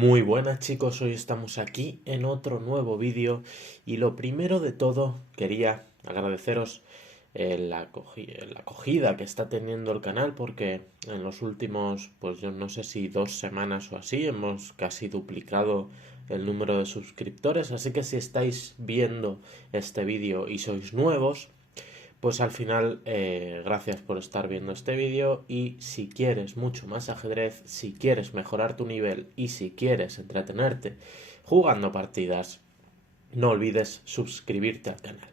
Muy buenas chicos, hoy estamos aquí en otro nuevo vídeo y lo primero de todo quería agradeceros la acogida que está teniendo el canal porque en los últimos, pues yo no sé si 2 semanas o así, hemos casi duplicado el número de suscriptores, así que si estáis viendo este vídeo y sois nuevos, pues al final, gracias por estar viendo este vídeo y si quieres mucho más ajedrez, si quieres mejorar tu nivel y si quieres entretenerte jugando partidas, no olvides suscribirte al canal.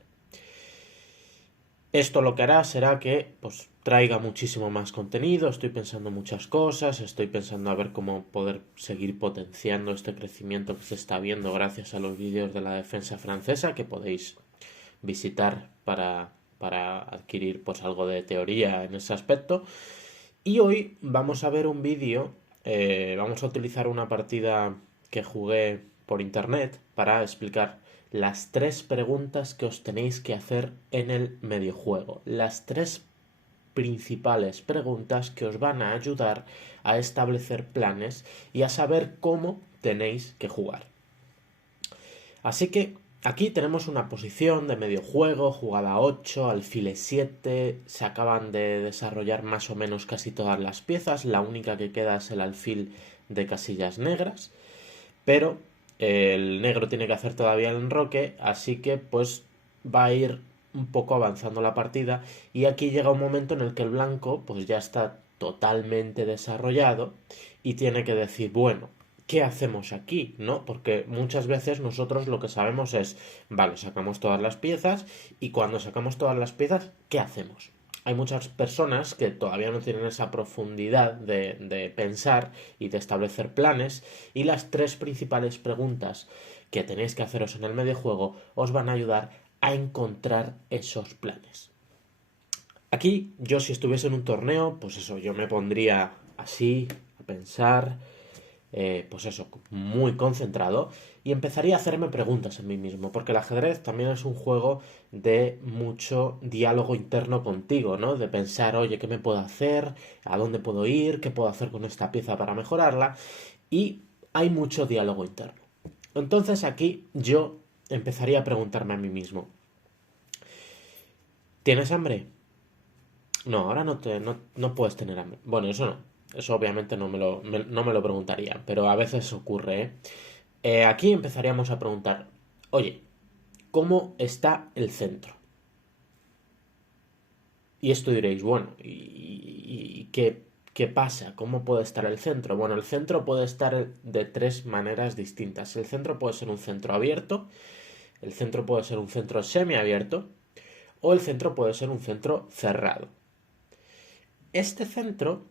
Esto lo que hará será que pues traiga muchísimo más contenido, estoy pensando muchas cosas, estoy pensando a ver cómo poder seguir potenciando este crecimiento que se está viendo gracias a los vídeos de la defensa francesa que podéis visitar para adquirir pues algo de teoría en ese aspecto. Y hoy vamos a ver un vídeo, vamos a utilizar una partida que jugué por internet para explicar las 3 preguntas que os tenéis que hacer en el mediojuego. Las 3 principales preguntas que os van a ayudar a establecer planes y a saber cómo tenéis que jugar. Así que aquí tenemos una posición de medio juego, jugada 8, alfil E7, se acaban de desarrollar más o menos casi todas las piezas, la única que queda es el alfil de casillas negras, pero el negro tiene que hacer todavía el enroque, así que pues va a ir un poco avanzando la partida y aquí llega un momento en el que el blanco pues ya está totalmente desarrollado y tiene que decir, bueno, ¿qué hacemos aquí? ¿No? Porque muchas veces nosotros lo que sabemos es, vale, sacamos todas las piezas y cuando sacamos todas las piezas, ¿qué hacemos? Hay muchas personas que todavía no tienen esa profundidad de pensar y de establecer planes y las 3 principales preguntas que tenéis que haceros en el mediojuego os van a ayudar a encontrar esos planes. Aquí yo si estuviese en un torneo, pues eso, yo me pondría así a pensar, pues eso, muy concentrado y empezaría a hacerme preguntas en mí mismo, porque el ajedrez también es un juego de mucho diálogo interno contigo, ¿no? De pensar, oye, ¿qué me puedo hacer? ¿A dónde puedo ir? ¿Qué puedo hacer con esta pieza para mejorarla? Y hay mucho diálogo interno. Entonces aquí yo empezaría a preguntarme a mí mismo, ¿tienes hambre? No, ahora no puedes tener hambre. Bueno, eso no. Eso obviamente no me lo preguntaría, pero a veces ocurre, ¿eh? Aquí empezaríamos a preguntar, oye, ¿cómo está el centro? Y esto diréis, bueno, ¿y qué pasa? ¿Cómo puede estar el centro? Bueno, el centro puede estar de 3 maneras distintas. El centro puede ser un centro abierto, el centro puede ser un centro semiabierto o el centro puede ser un centro cerrado. Este centro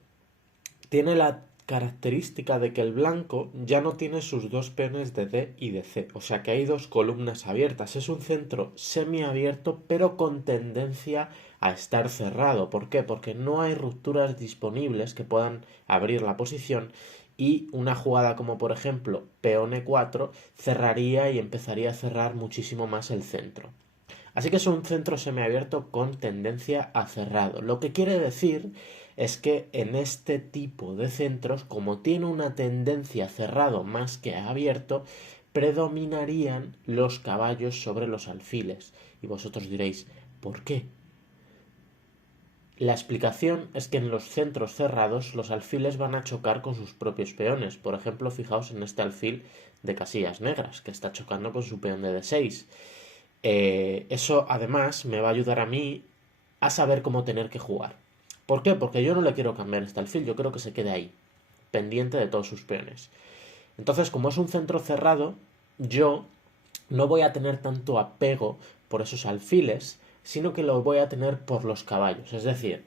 tiene la característica de que el blanco ya no tiene sus 2 peones de D y de C, o sea que hay 2 columnas abiertas. Es un centro semiabierto pero con tendencia a estar cerrado. ¿Por qué? Porque no hay rupturas disponibles que puedan abrir la posición y una jugada como por ejemplo peón E4 cerraría y empezaría a cerrar muchísimo más el centro. Así que es un centro semiabierto con tendencia a cerrado. Lo que quiere decir es que en este tipo de centros, como tiene una tendencia a cerrado más que a abierto, predominarían los caballos sobre los alfiles. Y vosotros diréis, ¿por qué? La explicación es que en los centros cerrados los alfiles van a chocar con sus propios peones. Por ejemplo, fijaos en este alfil de casillas negras, que está chocando con su peón de D6. Eso además me va a ayudar a mí a saber cómo tener que jugar. ¿Por qué? Porque yo no le quiero cambiar este alfil, yo creo que se quede ahí, pendiente de todos sus peones. Entonces, como es un centro cerrado, yo no voy a tener tanto apego por esos alfiles, sino que lo voy a tener por los caballos. Es decir,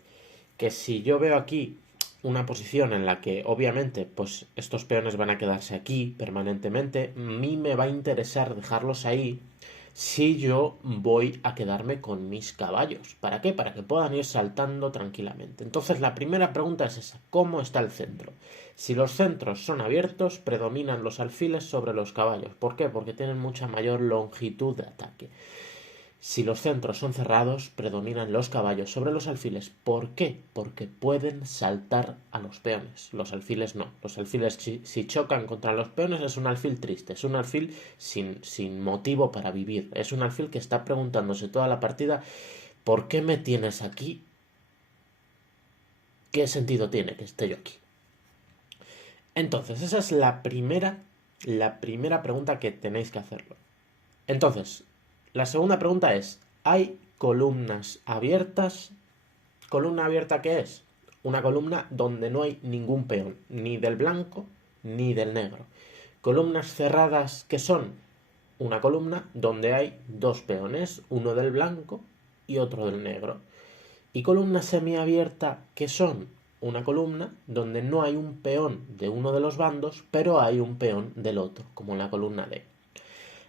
que si yo veo aquí una posición en la que obviamente pues estos peones van a quedarse aquí permanentemente, a mí me va a interesar dejarlos ahí si yo voy a quedarme con mis caballos. ¿Para qué? Para que puedan ir saltando tranquilamente. Entonces la primera pregunta es esa, ¿cómo está el centro? Si los centros son abiertos, predominan los alfiles sobre los caballos. ¿Por qué? Porque tienen mucha mayor longitud de ataque. Si los centros son cerrados, predominan los caballos sobre los alfiles. ¿Por qué? Porque pueden saltar a los peones. Los alfiles no. Los alfiles, si chocan contra los peones, es un alfil triste. Es un alfil sin motivo para vivir. Es un alfil que está preguntándose toda la partida: ¿por qué me tienes aquí? ¿Qué sentido tiene que esté yo aquí? Entonces, esa es la primera pregunta que tenéis que hacerlo. Entonces, la segunda pregunta es: ¿hay columnas abiertas? ¿Columna abierta qué es? Una columna donde no hay ningún peón, ni del blanco ni del negro. Columnas cerradas, ¿qué son? Una columna donde hay dos peones, uno del blanco y otro del negro. Y columna semiabierta, ¿qué son? Una columna donde no hay un peón de uno de los bandos, pero hay un peón del otro, como en la columna D.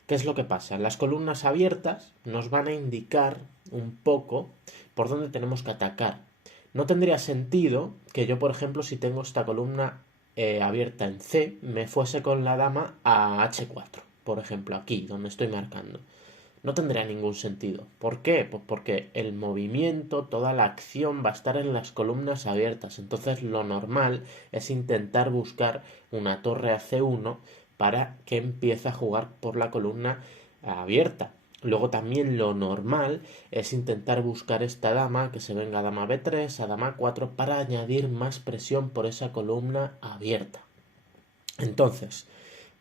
¿Qué es lo que pasa? Las columnas abiertas nos van a indicar un poco por dónde tenemos que atacar. No tendría sentido que yo, por ejemplo, si tengo esta columna abierta en C, me fuese con la dama a H4, por ejemplo, aquí, donde estoy marcando. No tendría ningún sentido. ¿Por qué? Pues porque el movimiento, toda la acción va a estar en las columnas abiertas. Entonces lo normal es intentar buscar una torre a C1 para que empiece a jugar por la columna abierta. Luego también lo normal es intentar buscar esta dama, que se venga a dama B3, a dama 4, para añadir más presión por esa columna abierta. Entonces,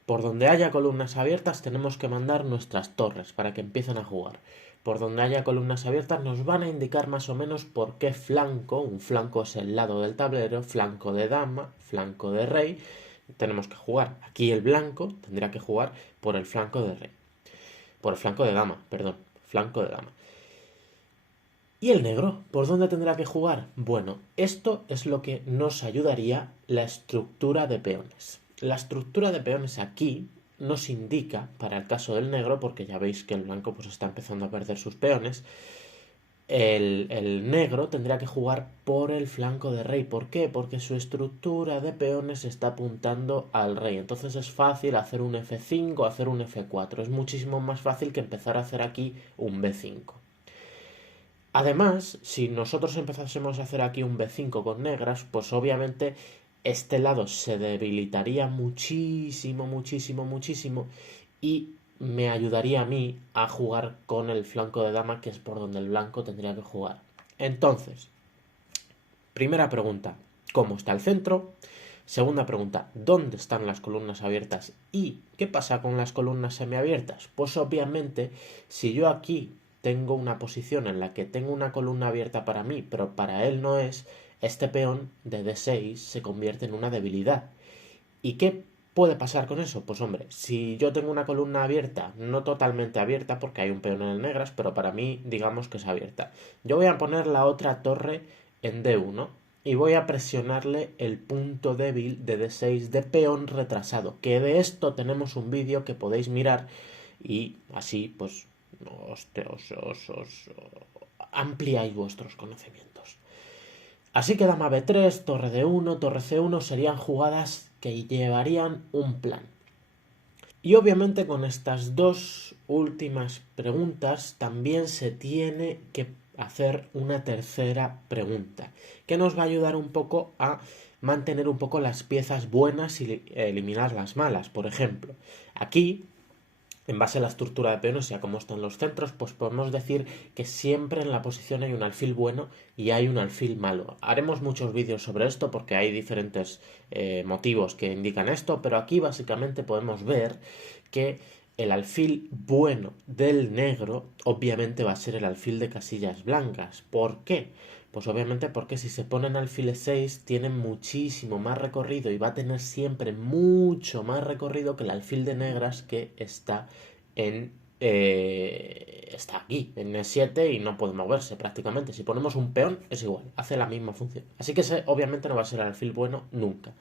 por donde haya columnas abiertas tenemos que mandar nuestras torres para que empiecen a jugar. Por donde haya columnas abiertas nos van a indicar más o menos por qué flanco. Un flanco es el lado del tablero, flanco de dama, flanco de rey. Tenemos que jugar. Aquí el blanco tendrá que jugar por el flanco de rey. Por el flanco de dama, perdón. Flanco de dama. ¿Y el negro? ¿Por dónde tendrá que jugar? Bueno, esto es lo que nos ayudaría la estructura de peones. La estructura de peones aquí nos indica, para el caso del negro, porque ya veis que el blanco pues está empezando a perder sus peones, el negro tendrá que jugar por el flanco de rey. ¿Por qué? Porque su estructura de peones está apuntando al rey. Entonces es fácil hacer un F5 o hacer un F4. Es muchísimo más fácil que empezar a hacer aquí un B5. Además, si nosotros empezásemos a hacer aquí un B5 con negras, pues obviamente este lado se debilitaría muchísimo, muchísimo, muchísimo, y me ayudaría a mí a jugar con el flanco de dama, que es por donde el blanco tendría que jugar. Entonces, primera pregunta: ¿cómo está el centro? Segunda pregunta: ¿dónde están las columnas abiertas? ¿Y qué pasa con las columnas semiabiertas? Pues obviamente, si yo aquí tengo una posición en la que tengo una columna abierta para mí, pero para él no es, este peón de D6 se convierte en una debilidad. ¿Y qué puede pasar con eso? Pues hombre, si yo tengo una columna abierta, no totalmente abierta porque hay un peón en el negras, pero para mí digamos que es abierta, yo voy a poner la otra torre en D1 y voy a presionarle el punto débil de D6 de peón retrasado, que de esto tenemos un vídeo que podéis mirar y así pues os ampliáis vuestros conocimientos. Así que dama B3, torre D1, torre C1 serían jugadas que llevarían un plan. Y obviamente con estas dos últimas preguntas también se tiene que hacer una tercera pregunta, que nos va a ayudar un poco a mantener un poco las piezas buenas y eliminar las malas. Por ejemplo, aquí, en base a la estructura de peones y a cómo están los centros, pues podemos decir que siempre en la posición hay un alfil bueno y hay un alfil malo. Haremos muchos vídeos sobre esto porque hay diferentes motivos que indican esto, pero aquí básicamente podemos ver que el alfil bueno del negro obviamente va a ser el alfil de casillas blancas. ¿Por qué? Pues obviamente porque si se ponen alfiles 6 tienen muchísimo más recorrido y va a tener siempre mucho más recorrido que el alfil de negras, que está está aquí, en E7, y no puede moverse prácticamente. Si ponemos un peón es igual, hace la misma función. Así que ese obviamente no va a ser el alfil bueno nunca.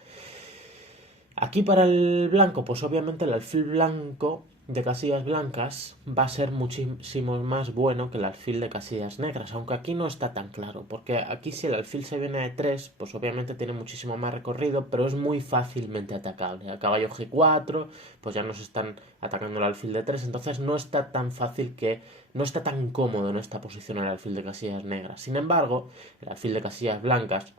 Aquí para el blanco, pues obviamente el alfil blanco de casillas blancas va a ser muchísimo más bueno que el alfil de casillas negras, aunque aquí no está tan claro, porque aquí si el alfil se viene a E3, pues obviamente tiene muchísimo más recorrido, pero es muy fácilmente atacable. A caballo G4, pues ya nos están atacando el alfil de 3, entonces no está tan fácil no está tan cómodo en esta posición el alfil de casillas negras. Sin embargo, el alfil de casillas blancas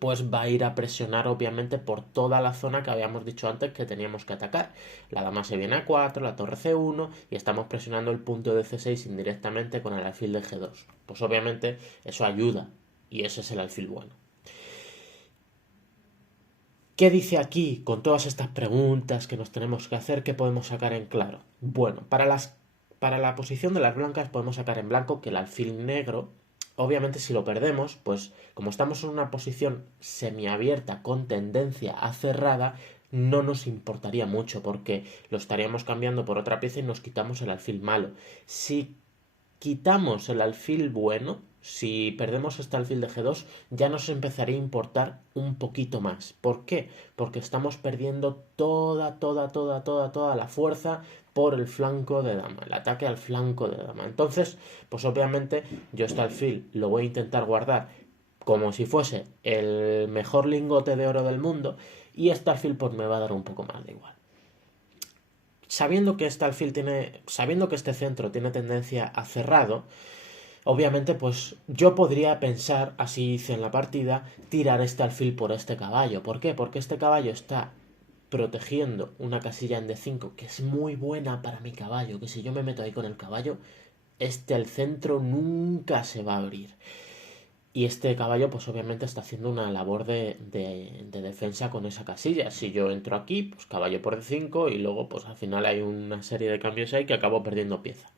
pues va a ir a presionar obviamente por toda la zona que habíamos dicho antes que teníamos que atacar. La dama se viene a 4, la torre C1 y estamos presionando el punto de C6 indirectamente con el alfil de G2. Pues obviamente eso ayuda y ese es el alfil bueno. ¿Qué dice aquí con todas estas preguntas que nos tenemos que hacer? ¿Qué podemos sacar en claro? Bueno, para la posición de las blancas podemos sacar en blanco que el alfil negro, obviamente si lo perdemos, pues como estamos en una posición semiabierta con tendencia a cerrada, no nos importaría mucho porque lo estaríamos cambiando por otra pieza y nos quitamos el alfil malo. Si quitamos el alfil bueno, si perdemos este alfil de G2, ya nos empezaría a importar un poquito más. ¿Por qué? Porque estamos perdiendo toda la fuerza por el flanco de dama, el ataque al flanco de dama. Entonces, pues obviamente yo este alfil lo voy a intentar guardar como si fuese el mejor lingote de oro del mundo y este alfil pues me va a dar un poco más de igual. Sabiendo que este centro tiene tendencia a cerrado, obviamente, pues yo podría pensar, así hice en la partida, tirar este alfil por este caballo. ¿Por qué? Porque este caballo está protegiendo una casilla en D5 que es muy buena para mi caballo, que si yo me meto ahí con el caballo, el centro nunca se va a abrir. Y este caballo, pues obviamente está haciendo una labor de defensa con esa casilla. Si yo entro aquí, pues caballo por D5 y luego, pues al final hay una serie de cambios ahí que acabo perdiendo pieza.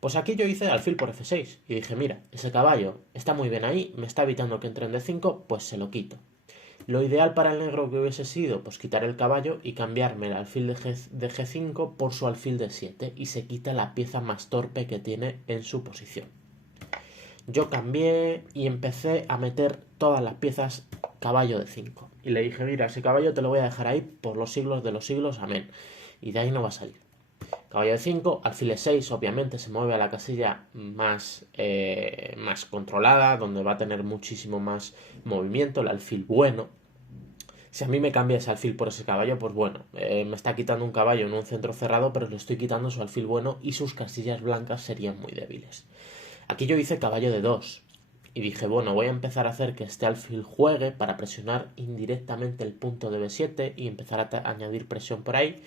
Pues aquí yo hice alfil por F6 y dije, mira, ese caballo está muy bien ahí, me está evitando que entre en D5, pues se lo quito. Lo ideal para el negro que hubiese sido, pues quitar el caballo y cambiarme el alfil de G5 por su alfil de 7 y se quita la pieza más torpe que tiene en su posición. Yo cambié y empecé a meter todas las piezas caballo de 5. Y le dije, mira, ese caballo te lo voy a dejar ahí por los siglos de los siglos, amén. Y de ahí no va a salir. Caballo de 5, alfil de 6, obviamente se mueve a la casilla más controlada, donde va a tener muchísimo más movimiento, el alfil bueno. Si a mí me cambia ese alfil por ese caballo, pues bueno, me está quitando un caballo en un centro cerrado, pero le estoy quitando su alfil bueno y sus casillas blancas serían muy débiles. Aquí yo hice caballo de 2 y dije, bueno, voy a empezar a hacer que este alfil juegue para presionar indirectamente el punto de B7 y empezar a añadir presión por ahí.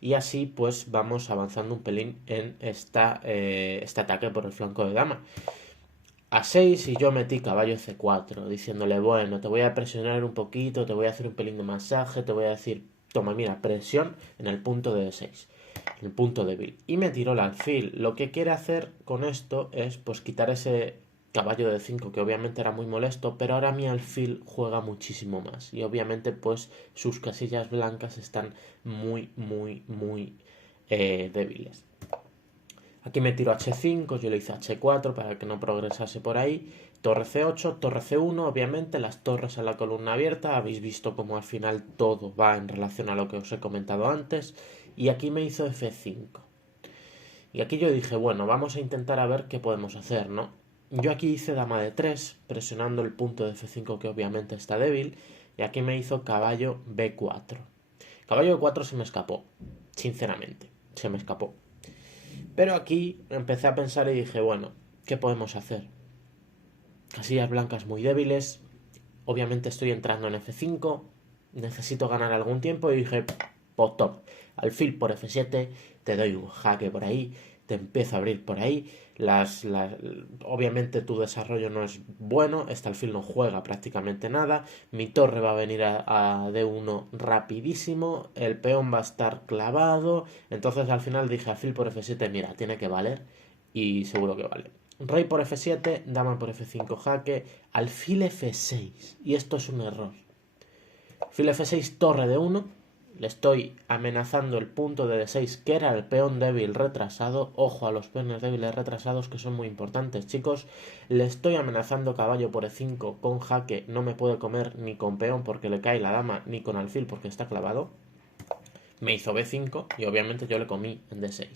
Y así pues vamos avanzando un pelín en este ataque por el flanco de dama. A6 y yo metí caballo C4, diciéndole, bueno, te voy a presionar un poquito, te voy a hacer un pelín de masaje, te voy a decir, toma, mira, presión en el punto de D6, en el punto débil. Y me tiró el alfil. Lo que quiere hacer con esto es pues quitar ese caballo de 5 que obviamente era muy molesto, pero ahora mi alfil juega muchísimo más y obviamente pues sus casillas blancas están muy débiles. Aquí me tiro H5, yo le hice H4 para que no progresase por ahí. Torre C8, torre C1, obviamente las torres en la columna abierta. Habéis visto cómo al final todo va en relación a lo que os he comentado antes. Y aquí me hizo F5. Y aquí yo dije, bueno, vamos a intentar a ver qué podemos hacer, ¿no? Yo aquí hice dama de 3, presionando el punto de F5 que obviamente está débil. Y aquí me hizo caballo B4. Caballo B4 se me escapó, sinceramente, se me escapó. Pero aquí empecé a pensar y dije, bueno, ¿qué podemos hacer? Casillas blancas muy débiles. Obviamente estoy entrando en F5. Necesito ganar algún tiempo y dije, pues top. Alfil por F7. Te doy un jaque por ahí. Te empiezo a abrir por ahí. Obviamente tu desarrollo no es bueno. Este alfil no juega prácticamente nada. Mi torre va a venir a D1 rapidísimo. El peón va a estar clavado. Entonces al final dije alfil por F7. Mira, tiene que valer. Y seguro que vale. Rey por F7, dama por F5 jaque, alfil F6. Y esto es un error. Alfil F6, torre de 1. Le estoy amenazando el punto de D6, que era el peón débil retrasado. Ojo a los peones débiles retrasados, que son muy importantes, chicos. Le estoy amenazando caballo por E5 con jaque. No me puede comer ni con peón porque le cae la dama, ni con alfil porque está clavado. me hizo b5 y obviamente yo le comí en d6.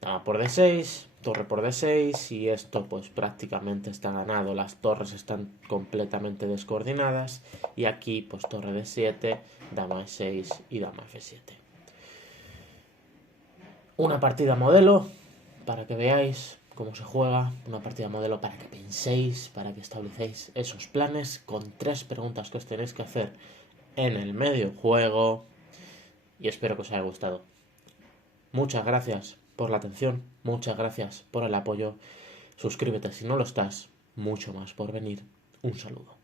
Dama por d6, torre por d6 y esto pues prácticamente está ganado. Las torres están completamente descoordinadas y aquí pues torre d7, dama e6 y dama f7. Una partida modelo para que veáis cómo se juega, una partida modelo para que penséis, para que establecéis esos planes con 3 preguntas que os tenéis que hacer en el medio juego y espero que os haya gustado. Muchas gracias por la atención, muchas gracias por el apoyo. Suscríbete si no lo estás, mucho más por venir. Un saludo.